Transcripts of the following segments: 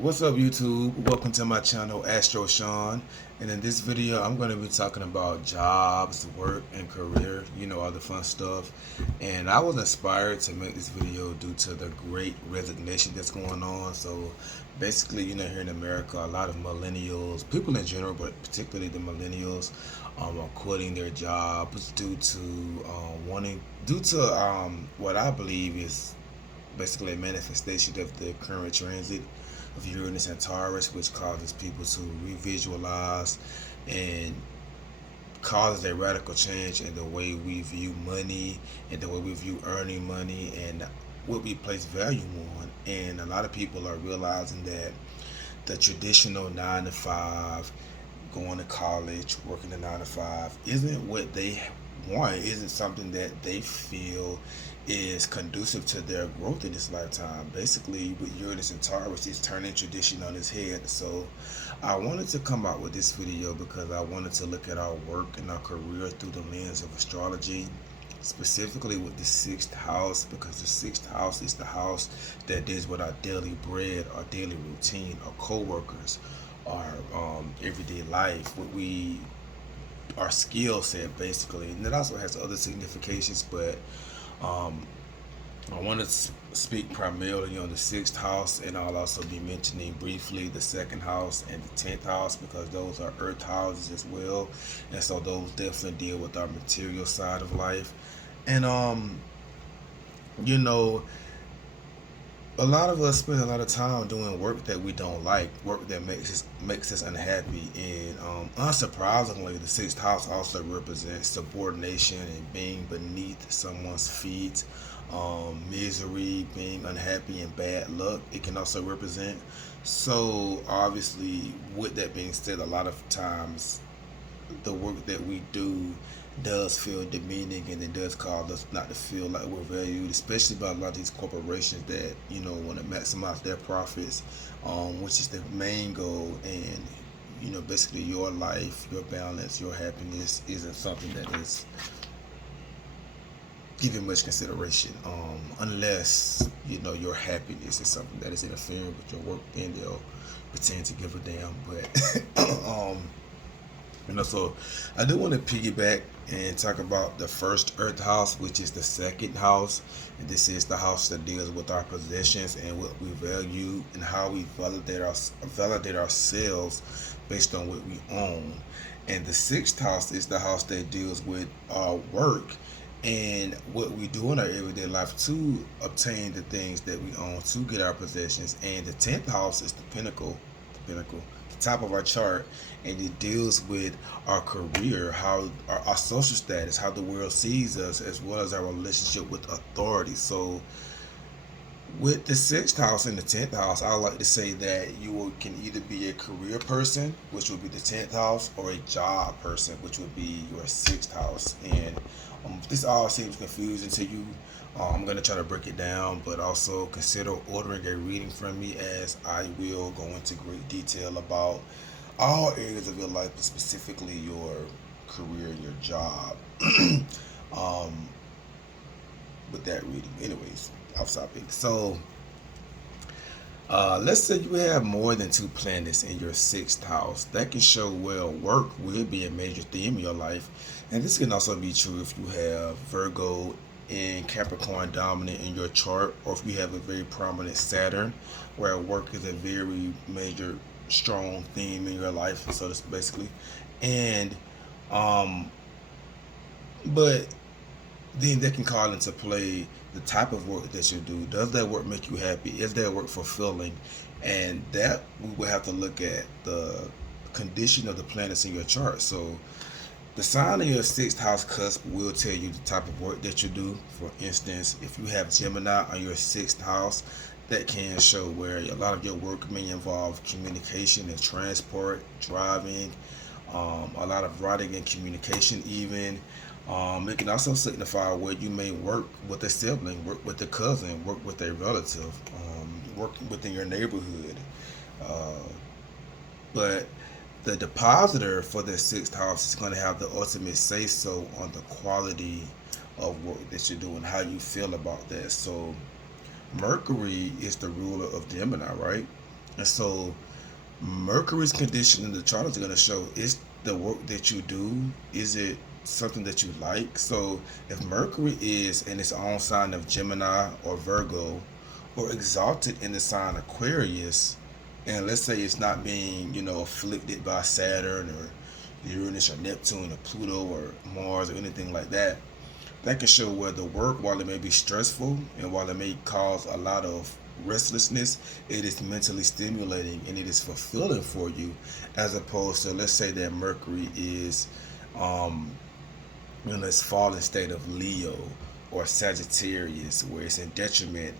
What's up, YouTube? Welcome to my channel, Astro Sean. And in this video, I'm going to be talking about jobs, work, and career. You know, all the fun stuff. And I was inspired to make this video due to the great resignation that's going on. So basically, here in America, a lot of millennials, people in general, but particularly the millennials, are quitting their jobs due to what I believe is basically a manifestation of the current transit of Uranus and Taurus, which causes people to revisualize and causes a radical change in the way we view money and the way we view earning money and what we place value on. And a lot of people are realizing that the traditional 9 to 5, going to college, working a 9 to 5, isn't what they want, isn't something that they feel is conducive to their growth in this lifetime. Basically, with Uranus and Taurus, he's turning tradition on his head. So I wanted to come out with this video because I wanted to look at our work and our career through the lens of astrology, specifically with the sixth house, because the sixth house is the house that deals with our daily bread, our daily routine, our co-workers, our everyday life, our skill set, basically. And it also has other significations, but um, I want to speak primarily on the sixth house, and I'll also be mentioning briefly the second house and the 10th house because those are earth houses as well, and so those definitely deal with our material side of life. And you know, a lot of us spend a lot of time doing work that we don't like, work that makes us unhappy, and unsurprisingly, the sixth house also represents subordination and being beneath someone's feet, misery, being unhappy, and bad luck. It can also represent. So obviously, with that being said, a lot of times the work that we do does feel demeaning, and it does cause us not to feel like we're valued, especially by a lot of these corporations that want to maximize their profits, which is the main goal. And basically your life, your balance, your happiness isn't something that is given much consideration, unless your happiness is something that is interfering with your work. Then they'll pretend to give a damn. But so I do want to piggyback and talk about the first earth house, which is the second house. And this is the house that deals with our possessions and what we value and how we validate ourselves based on what we own. And the sixth house is the house that deals with our work and what we do in our everyday life to obtain the things that we own, to get our possessions. And the 10th house is the pinnacle, the top of our chart, and it deals with our career, how our social status, how the world sees us, as well as our relationship with authority. So with the sixth house and the 10th house, I like to say that can either be a career person, which would be the 10th house, or a job person, which would be your sixth house. And if this all seems confusing to you, I'm going to try to break it down, but also consider ordering a reading from me, as I will go into great detail about all areas of your life, but specifically your career and your job. um, with that reading. Anyways, off topic. So let's say you have more than 2 planets in your sixth house. That can show well work will be a major theme in your life. And this can also be true if you have Virgo and Capricorn dominant in your chart, or if you have a very prominent Saturn, where work is a very major, strong theme in your life. So that's basically. And but then that can call into play the type of work that you do. Does that work make you happy? Is that work fulfilling? And that we will have to look at the condition of the planets in your chart. So the sign of your sixth house cusp will tell you the type of work that you do. For instance, if you have Gemini on your sixth house, that can show where a lot of your work may involve communication and transport, driving, a lot of writing and communication even. It can also signify where you may work with a sibling, work with a cousin, work with a relative, work within your neighborhood. Uh, but the depositor for the sixth house is going to have the ultimate say so on the quality of work that you do and how you feel about that. So Mercury is the ruler of Gemini, right? And so Mercury's condition in the chart is going to show, is the work that you do, is it something that you like? So if Mercury is in its own sign of Gemini or Virgo, or exalted in the sign Aquarius, and let's say it's not being, afflicted by Saturn or Uranus or Neptune or Pluto or Mars or anything like that, that can show where the work, while it may be stressful and while it may cause a lot of restlessness, it is mentally stimulating and it is fulfilling for you, as opposed to, let's say that Mercury is in its fallen state of Leo or Sagittarius, where it's in detriment.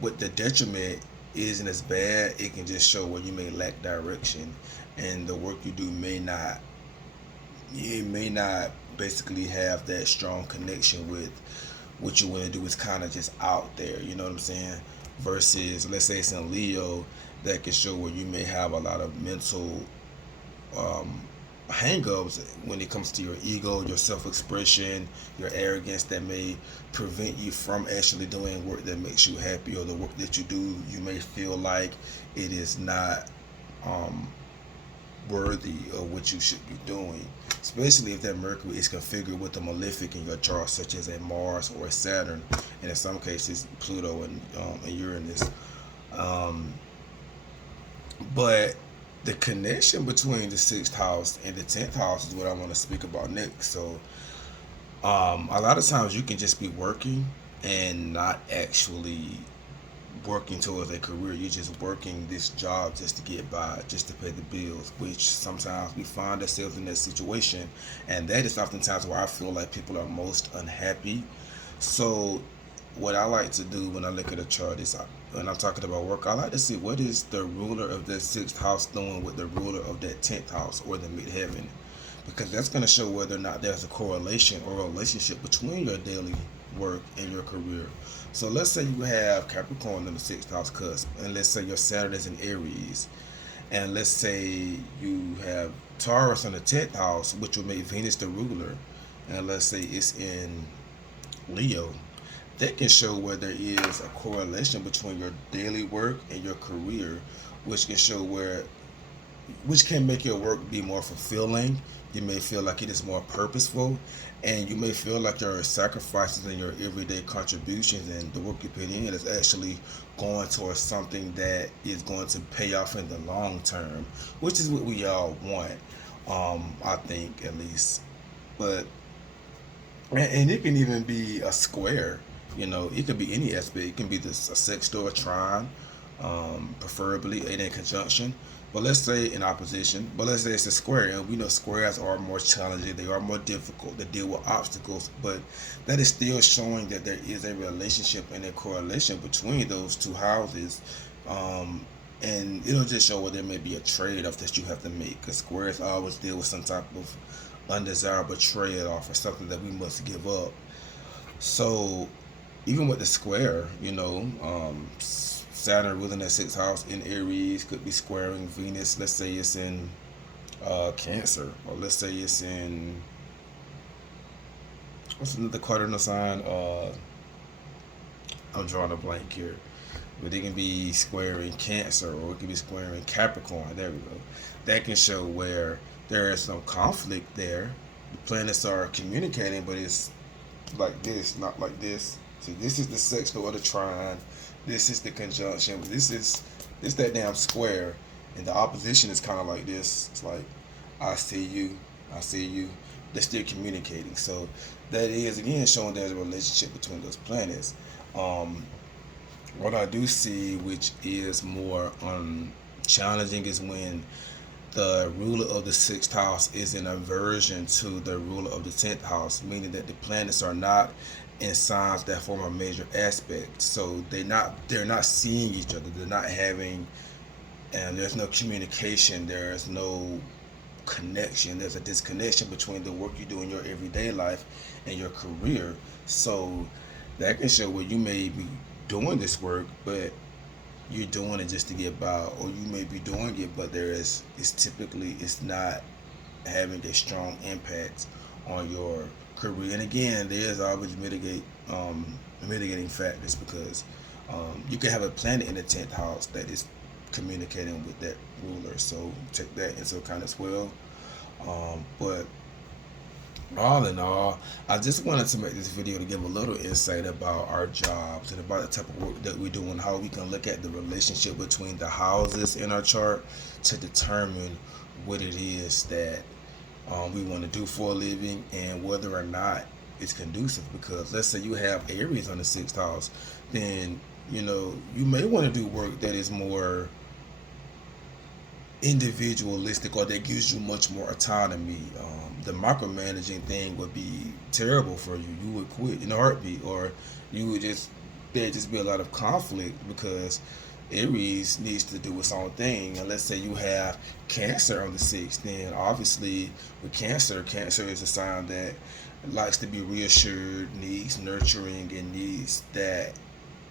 With the detriment isn't as bad, it can just show where you may lack direction, and the work you do may not basically have that strong connection with what you want to do. Is kind of just out there, you know what I'm saying? Versus, let's say it's in Leo, that can show where you may have a lot of mental um, hangups when it comes to your ego, your self-expression, your arrogance, that may prevent you from actually doing work that makes you happy, or the work that you do, you may feel like it is not um, worthy of what you should be doing, especially if that Mercury is configured with a malefic in your chart, such as a Mars or a Saturn, and in some cases Pluto and Uranus. Um, but the connection between the sixth house and the 10th house is what I want to speak about next. So, a lot of times you can just be working and not actually working towards a career. You're just working this job just to get by, just to pay the bills, which sometimes we find ourselves in that situation. And that is oftentimes where I feel like people are most unhappy. So what I like to do when I look at a chart is, when I'm talking about work, I like to see what is the ruler of that sixth house doing with the ruler of that 10th house or the midheaven, because that's going to show whether or not there's a correlation or a relationship between your daily work and your career. So let's say you have Capricorn in the sixth house cusp, and let's say your Saturn is in Aries, and let's say you have Taurus in the 10th house, which will make Venus the ruler, and let's say it's in Leo. That can show where there is a correlation between your daily work and your career, which can show where, which can make your work be more fulfilling. You may feel like it is more purposeful, and you may feel like your sacrifices and your everyday contributions and the work you put in is actually going towards something that is going to pay off in the long term, which is what we all want. I think, at least. But and it can even be a square. It could be any aspect. It can be this a sextile, a trine, preferably in conjunction. But let's say in opposition. But let's say it's a square, and we know squares are more challenging. They are more difficult to deal with obstacles. But that is still showing that there is a relationship and a correlation between those two houses. And it'll just show where there may be a trade-off that you have to make. Because squares always deal with some type of undesirable trade-off or something that we must give up. So even with the square, Saturn ruling that sixth house in Aries could be squaring Venus. Let's say it's in Cancer, or let's say it's in, what's another cardinal sign? I'm drawing a blank here, but it can be squaring Cancer, or it can be squaring Capricorn. There we go. That can show where there is some conflict there. The planets are communicating, but it's like this, not like this. See, this is the sextile or the trine. This is the conjunction. This that damn square, and the opposition is kind of like this. It's like, I see you, I see you. They're still communicating. So that is again showing there's a relationship between those planets. Um, what I do see, which is more challenging, is when the ruler of the sixth house is in aversion to the ruler of the 10th house, meaning that the planets are not in signs that form a major aspect. So they're not seeing each other. They're not having, and there's no communication. There's no connection. There's a disconnection between the work you do in your everyday life and your career. So that can show where you may be doing this work, but you're doing it just to get by, or you may be doing it, but it's not having a strong impact on your career. And again, there's always mitigating factors, because you can have a planet in the 10th house that is communicating with that ruler. So take that into account as well. But all in all, I just wanted to make this video to give a little insight about our jobs and about the type of work that we do and how we can look at the relationship between the houses in our chart to determine what it is that we want to do for a living and whether or not it's conducive. Because let's say you have Aries on the sixth house, then you may want to do work that is more individualistic or that gives you much more autonomy. The micromanaging thing would be terrible for you. You would quit in a heartbeat, or you would there'd just be a lot of conflict because Aries needs to do its own thing. And let's say you have Cancer on the sixth, then obviously with Cancer is a sign that likes to be reassured, needs nurturing, and needs that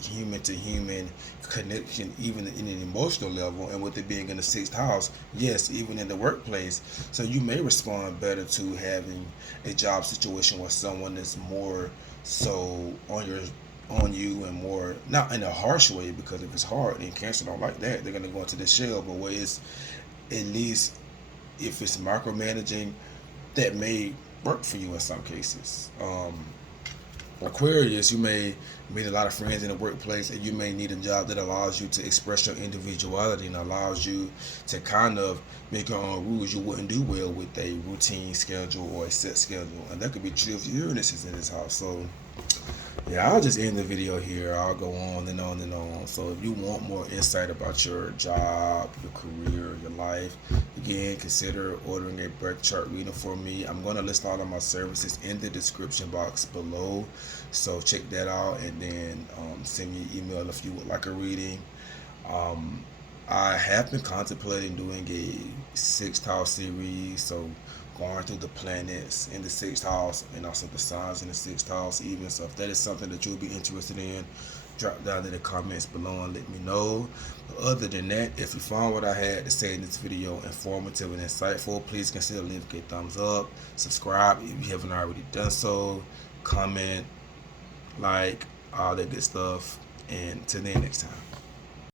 human to human connection, even in an emotional level. And with it being in the sixth house, yes, even in the workplace. So you may respond better to having a job situation where someone is more so on you and more not in a harsh way, because if it's hard and Cancer don't like that, they're going to go into the shell. But where it's at least, if it's micromanaging, that may work for you in some cases. Aquarius, you may meet a lot of friends in the workplace, and you may need a job that allows you to express your individuality and allows you to kind of make your own rules. You wouldn't do well with a routine schedule or a set schedule, and that could be true if Uranus is in this house. So yeah, I'll just end the video here. I'll go on and on and on. So if you want more insight about your job, your career, your life, again, consider ordering a birth chart reading for me. I'm going to list all of my services in the description box below. So check that out, and then send me an email if you would like a reading. I have been contemplating doing a sixth house series, so going through the planets in the sixth house and also the signs in the sixth house even. So if that is something that you'll be interested in, drop down in the comments below and let me know. But other than that, if you found what I had to say in this video informative and insightful, please consider leaving a thumbs up, subscribe if you haven't already done so, comment, like, all that good stuff, and till then next time.